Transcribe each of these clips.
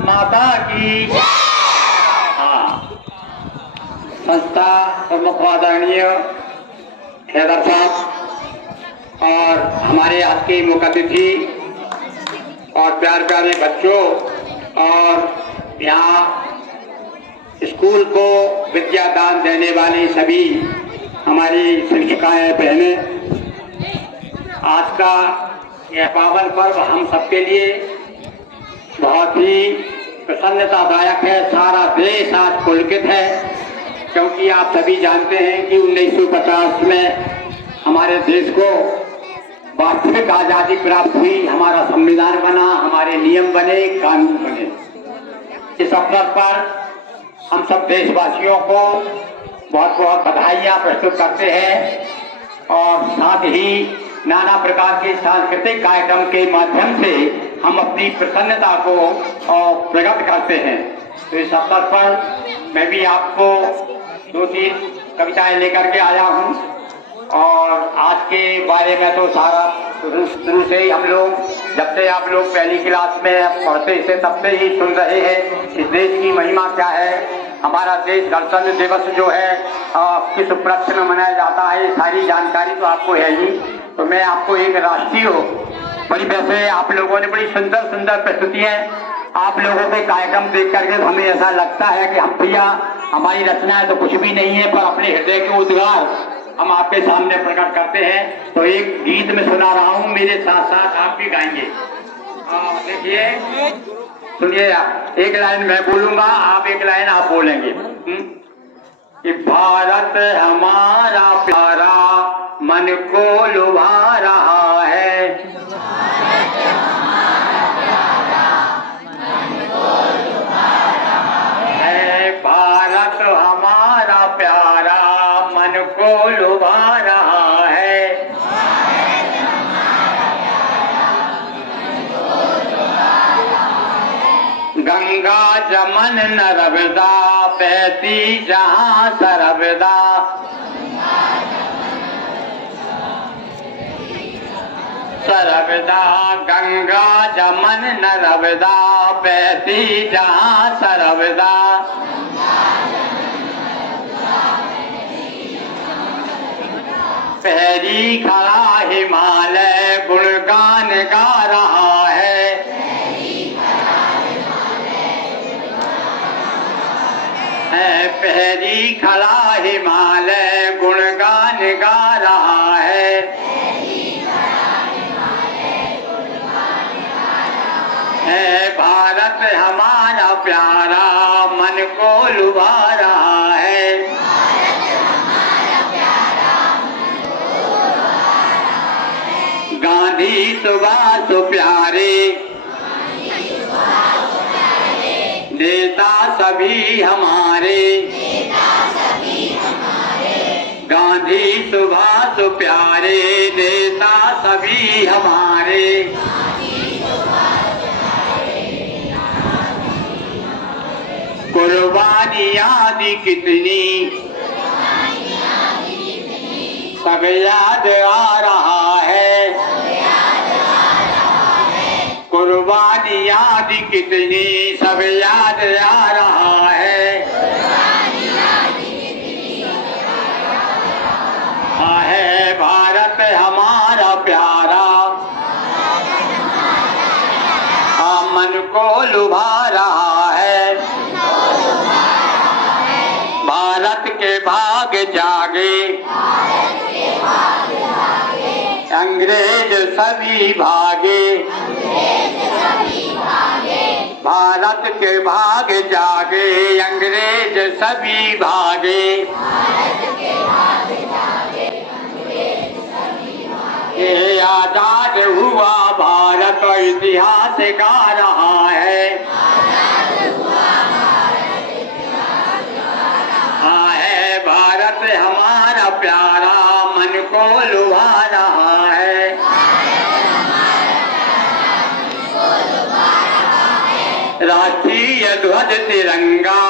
माता की। हाँ, संस्था प्रमुख आदरणीय हैदर साहब और हमारे आज के मुख्य अतिथि और प्यारे प्यारे बच्चों और यहाँ स्कूल को विद्या दान देने वाली सभी हमारी शिक्षिकाएं बहनें, आज का यह पावन पर्व हम सबके लिए बहुत ही प्रसन्नतादायक है। सारा देश आज पुलकित है, क्योंकि आप सभी जानते हैं कि 1950 में हमारे देश को वास्तविक आज़ादी प्राप्त हुई, हमारा संविधान बना, हमारे नियम बने, कानून बने। इस अवसर पर हम सब देशवासियों को बहुत बहुत बधाइयाँ प्रस्तुत करते हैं और साथ ही नाना प्रकार के सांस्कृतिक कार्यक्रम के माध्यम से हम अपनी प्रसन्नता को प्रकट करते हैं। तो इस अवसर पर मैं भी आपको 2-3 कविताएं लेकर के आया हूँ और आज के बारे में तो सारा शुरू से ही हम लोग, जब से आप लोग पहली क्लास में पढ़ते थे तब से ही सुन रहे हैं इस देश की महिमा क्या है। हमारा देश गणतंत्र दिवस जो है किस उपलक्ष्य में मनाया जाता है, ये सारी जानकारी तो आपको है ही। तो मैं आपको एक राष्ट्रीय बड़ी, वैसे आप लोगों ने बड़ी सुंदर सुंदर प्रस्तुतियाँ, आप लोगों के कार्यक्रम देख करके हमें ऐसा लगता है कि हम भैया हमारी रचनाएं तो कुछ भी नहीं है, पर अपने हृदय के उद्गार हम आपके सामने प्रकट करते हैं। तो एक गीत में सुना रहा हूँ, मेरे साथ साथ आप भी गाएंगे। देखिए, सुनिए, एक लाइन मैं बोलूंगा, आप एक लाइन आप बोलेंगे। कि भारत हमारा प्यारा मन को लुभा रहा है, भारत हमारा प्यारा मन को लुभा रहा है, भारत हमारा प्यारा मन को लुभा रहा है, भारत हमारा प्यारा मन को लुभा रहा है। गंगा जमन नर्मदा बहती जहाँ सर्वदा, सर्वदा गंगा जमन नर्मदा बहती जहाँ सर्वदा, पहरी खड़ा हिमालय गुणगान गा रहा है, पहरी खड़ा हिमालय गुणगान गा रहा है, भारत हमारा प्यारा मन को लुभा रहा है, गांधी सुभाष प्यारे नेता सभी हमारे, गांधी सुभाष प्यारे नेता सभी हमारे, कुर्बानियाँ दी कितनी सब याद आ रहा है, कुर्बानियाँ दी कितनी सब याद आ रहा है, है भारत हमारा प्यारा मन को लुभा रहा है, भारत के भाग जागे अंग्रेज सभी भागे, भारत के भाग जागे अंग्रेज सभी भागे, ये आजाद हुआ भारत इतिहास गा रहा है, है भारत हमारा प्यारा मन को लुभा रहा है, राष्ट्रीय ध्वज तिरंगा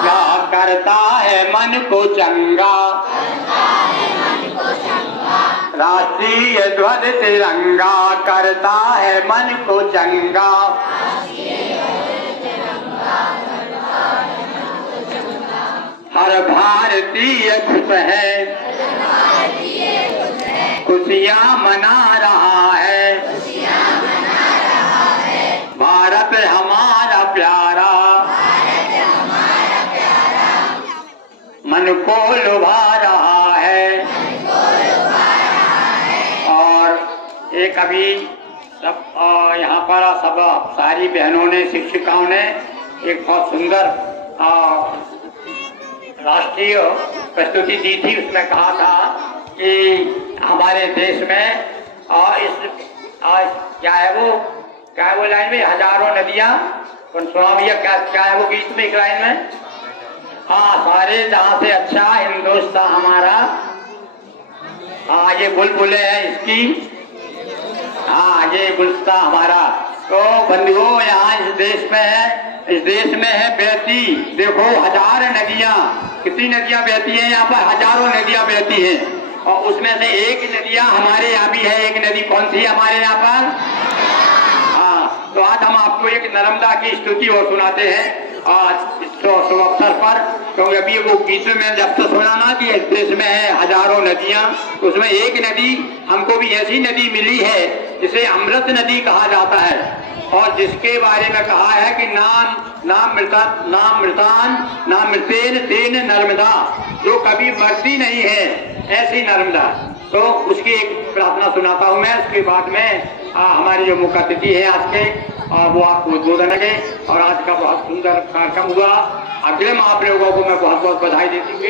क्या करता है मन को चंगा, राष्ट्रीय ध्वज तिरंगा करता है मन को चंगा। हर भारतीय खुश है, खुशियाँ मना रहा है। भारत हमारा प्यारा, मन को लुभा रहा है। और एक अभी सब यहाँ पर सब सारी बहनों ने, शिक्षिकाओं ने एक बहुत सुंदर राष्ट्रीय प्रस्तुति दी थी। उसमें कहा था कि हमारे देश में क्या है वो लाइन में, हजारों नदियाँ, कौन सुना भैया, क्या है वो गीत में एक लाइन में, हाँ, सारे जहाँ से अच्छा हिंदुस्तान हमारा, हाँ ये बुलबुलें हैं इसकी, हाँ ये गुलस्ता हमारा। तो बंधुओं, यहाँ इस देश में है बहती, देखो हजार नदियाँ, कितनी नदियाँ बहती हैं यहाँ पर, हजारों नदियाँ बहती हैं। और उसमें से एक नदियाँ हमारे यहाँ भी है। एक नदी कौन सी है हमारे यहाँ पर? हाँ, तो आज हम आपको एक नर्मदा की स्तुति और सुनाते हैं आज इस शुभ अवसर पर, क्योंकि अभी वो गीत में मैंने जब से सुना ना कि इस देश में है हजारों नदियाँ, तो उसमें एक नदी हमको भी ऐसी नदी मिली है जिसे अमृत नदी कहा जाता है, और जिसके बारे में कहा है कि नाम मृतेन तेन नर्मदा, जो कभी मरती नहीं है ऐसी नर्मदा। तो उसकी एक प्रार्थना सुनाता हूँ मैं, उसके बाद में हमारी जो मुख्य अतिथि है आज के, वो आपको उद्बोधन है। और आज का बहुत सुंदर कार्यक्रम हुआ। अगले में आप लोगों को मैं बहुत बहुत बधाई देती हूँ।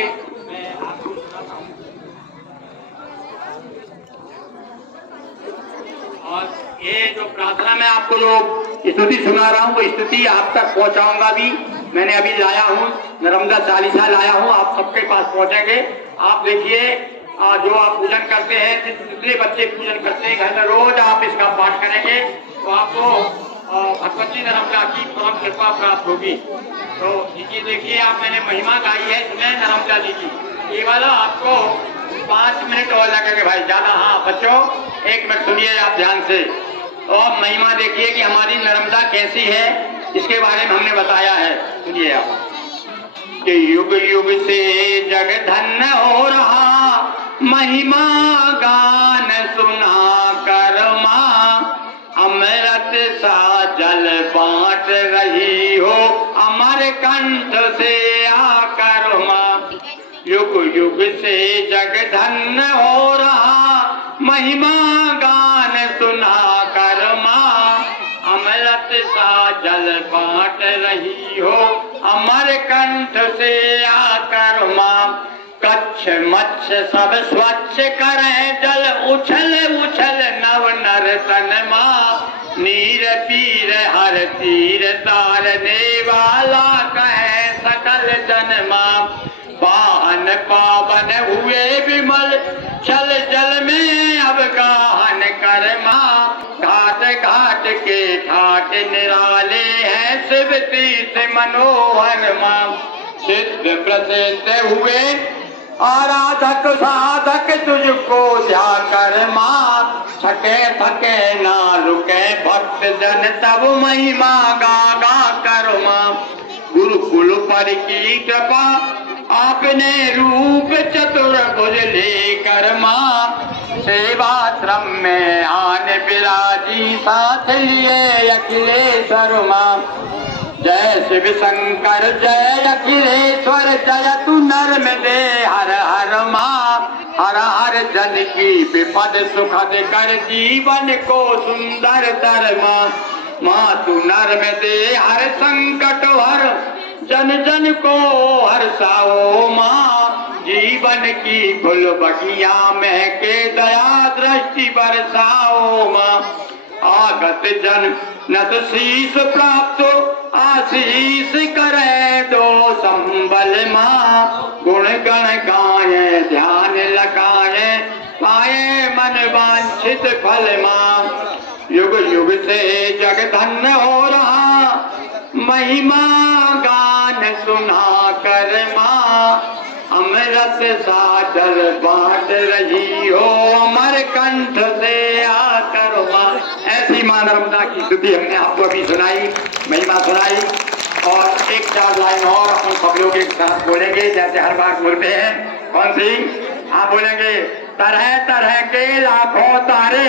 और ये जो प्रार्थना में आपको जो स्तुति सुना रहा हूँ, वो स्तुति आप तक पहुँचाऊंगा भी। मैंने अभी लाया हूँ, नर्मदा चालीसा लाया हूँ, आप सबके पास पहुँचेंगे। आप देखिए, जो आप पूजन करते हैं, जितने बच्चे पूजन करते हैं घर में, रोज आप इसका पाठ करेंगे तो आपको भगवती नर्मदा की परम कृपा प्राप्त होगी। तो ये देखिए, आप मैंने महिमा गाई है इसमें नर्मदा जी की, ये वाला आपको 5 मिनट और लगेंगे भाई, ज्यादा। हाँ बच्चों, 1 मिनट सुनिए आप ध्यान से, और महिमा देखिए कि हमारी नर्मदा कैसी है, इसके बारे में हमने बताया है। सुनिए आप कि युग युग से जग धन्य हो रहा, महिमा गान सुना कर माँ, अमृत सा जल बांट रही हो अमर कंठ से आकर माँ। युग युग से जग धन्य हो रहा, महिमा गान सुना कर माँ, अमृत सा जल बांट रही हो अमर कंठ से आकर माँ। कच्छ मच्छ सब स्वच्छ करें जल, उछल उछल नव नर तन माँ। नीर पीर हर तीर तारने वाला कहे सकल जन माँ। पावन पावन हुए विमल, चल जल में अब गाहन कर माँ। घाट घाट के ठाट निराले हैं, शिव तीर्थ मनोहर माँ। सिद्ध प्रसिद्ध हुए आराधक साधक तुझको ध्याकर माँ। थके थके ना रुके भक्त जन तब महिमा गा गा कर माँ। गुरुकुल पर की कृपा आपने रूप चतुर्भुज लेकर माँ। सेवाश्रम में आन विराजी साथ लिए अखिलेश्वर माँ। जय शिव शंकर जय अखिलेश्वर, जय तू नर्मदे हर हर माँ। हर हर जन की विपद सुखद कर जीवन को सुंदर तर माँ। माँ तू नर्मदे हर संकट हर, जन जन को हर्षाओ माँ। जीवन की फूल बगिया महके दया दृष्टि बरसाओ माँ। आगत जन नत शीस प्राप्त आशीष करे दो संबल माँ। गुण गण गाये ध्यान लगाए, पाए मन वांछित फल माँ। युग युग से जग धन्य हो रहा, महिमा गान सुना कर माँ। हम रत साजल बांट रही हो अमर कंठ से आकर माँ। ऐसी माँ नर्मदा की स्तुति हमने आपको अभी सुनाई, महिमा सुनाई। और एक चार लाइन और हम सब लोग एक साथ बोलेंगे जैसे हर बार बोलते हैं। कौन सी? हाँ बोलेंगे। तरह तरह के लाखों तारे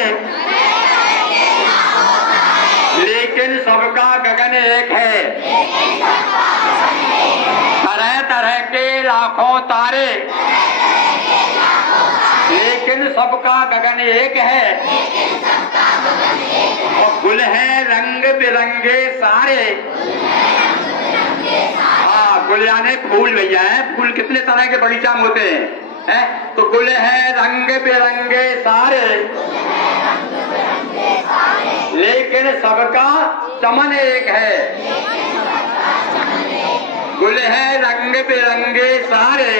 लेकिन सबका गगन एक है। तरह तरह के लाखों तारे लेकिन सबका गगन एक है। और गुल है रंग बिरंगे सारे। हाँ, गुल यानी फूल भैया है। फूल कितने तरह के बगीचा में होते हैं, तो गुल है रंग बिरंगे सारे लेकिन सबका चमन एक है। गुल है रंग बिरंगे सारे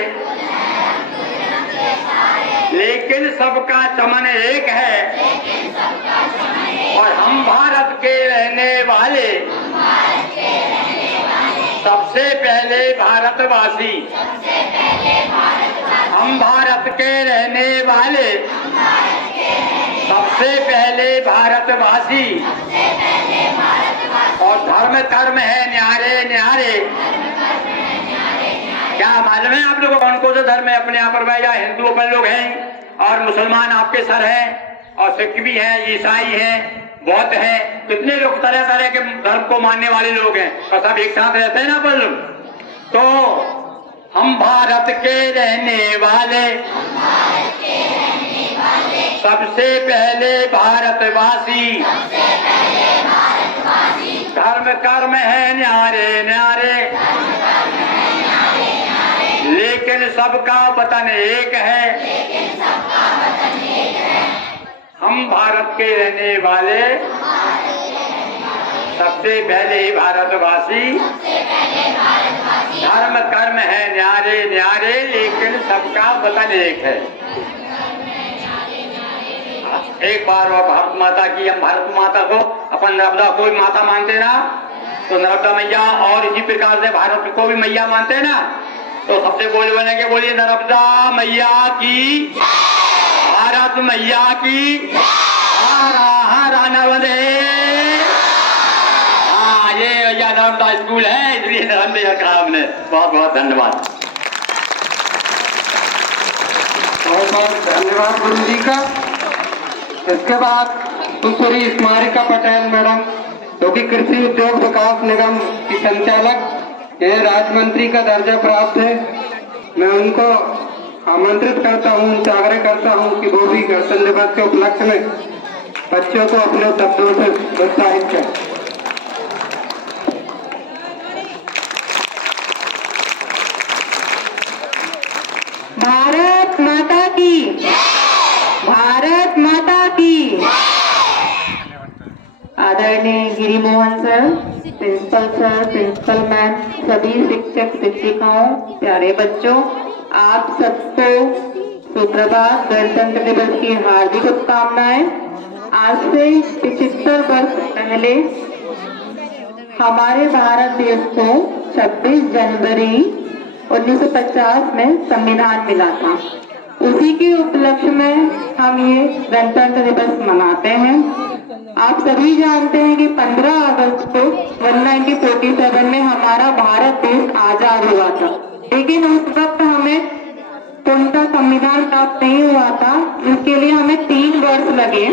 लेकिन सबका चमन एक है। और हम भारत के रहने वाले सबसे पहले भारतवासी। हम भारत के रहने वाले सबसे पहले भारतवासी। और धर्म कर्म है न्यारे न्यारे। क्या मालूम है आप लोगों को कौन कौन सा धर्म है अपने यहाँ पर? भाई, या हिंदू अपन लोग हैं और मुसलमान आपके सर हैं और सिख भी हैं, ईसाई हैं, बौद्ध हैं। कितने लोग तरह तरह के धर्म को मानने वाले लोग हैं और सब एक साथ रहते हैं ना अपन लोग। तो हम भारत के रहने वाले सबसे पहले भारतवासी। धर्म कर्म है न्यारे न्यारे लेकिन सबका वतन एक है। हम भारत के रहने वाले सबसे पहले ही भारतवासी। धर्म कर्म है न्यारे न्यारे लेकिन सबका वतन एक है। एक बार और भारत माता की, हम भारत माता को अपन नर्मदा को भी माता मानते ना, तो नर्मदा मैया और इसी प्रकार से भारत को भी मैया मानते ना। तो सबसे बोलेंगे, बोलिए नर्मदा मैया की, भारत मैया की, हरा हरा नर्मदे। हाँ, ये भैया नर्मदा स्कूल है इसलिए नर्मदे रखा हमने। बहुत बहुत धन्यवाद। बहुत बहुत धन्यवाद गुरु जी का। इसके बाद सुश्री स्मारिका पटेल मैडम, जो कि कृषि उद्योग विकास निगम की संचालक, ये राज्य मंत्री का दर्जा प्राप्त है। मैं उनको आमंत्रित करता हूँ, आग्रह करता हूँ कि वो भी गणतंत्र दिवस के उपलक्ष्य में बच्चों को अपने शब्दों से प्रोत्साहित करें। भारत माता की, भारत माता की। आदरणीय Giri Mohan sir, principal sir, principal ma'am, सभी शिक्षक शिक्षिकाओं, प्यारे बच्चों, आप सबको सुप्रभात। गणतंत्र दिवस की हार्दिक शुभकामनाएं। आज से 75 वर्ष पहले हमारे भारत देश को 26 जनवरी 1950 में संविधान मिला था। उसी के उपलक्ष्य में हम ये गणतंत्र दिवस मनाते हैं। आप सभी जानते हैं कि 15 अगस्त को 1947 में हमारा भारत देश आजाद हुआ था, लेकिन उस वक्त हमें पूर्णतः संविधान प्राप्त नहीं हुआ था। इसके लिए हमें 3 वर्ष लगे।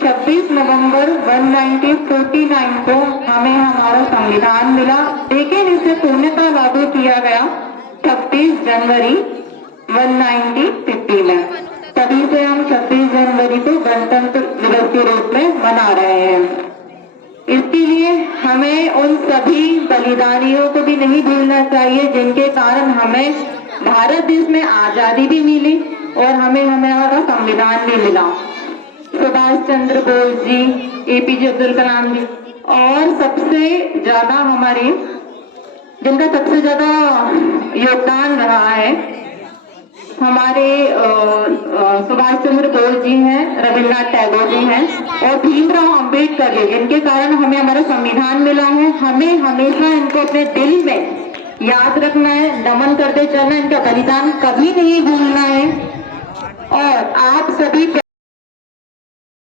26 नवंबर 1949 को हमें हमारा संविधान मिला, लेकिन इसे पूर्णतः लागू किया गया 26 जनवरी 1950 में। तभी से हम 26 जनवरी को गणतंत्र दिवस के रूप में मना रहे हैं। इसके लिए हमें उन सभी बलिदानियों को भी नहीं भूलना चाहिए जिनके कारण हमें भारत देश में आजादी भी मिली और हमें हमारा संविधान भी मिला। सुभाष चंद्र बोस जी, APJ अब्दुल कलाम जी, और सबसे ज्यादा हमारे जिनका सबसे ज्यादा योगदान रहा है हमारे सुभाष चंद्र बोस जी हैं, रविन्द्रनाथ टैगोर जी हैं और भीमराव अंबेडकर जी, जिनके कारण हमें हमारा संविधान मिला है। हमें हमेशा इनको अपने दिल में याद रखना है, नमन करते चलना है, इनका बलिदान कभी नहीं भूलना है। और आप सभी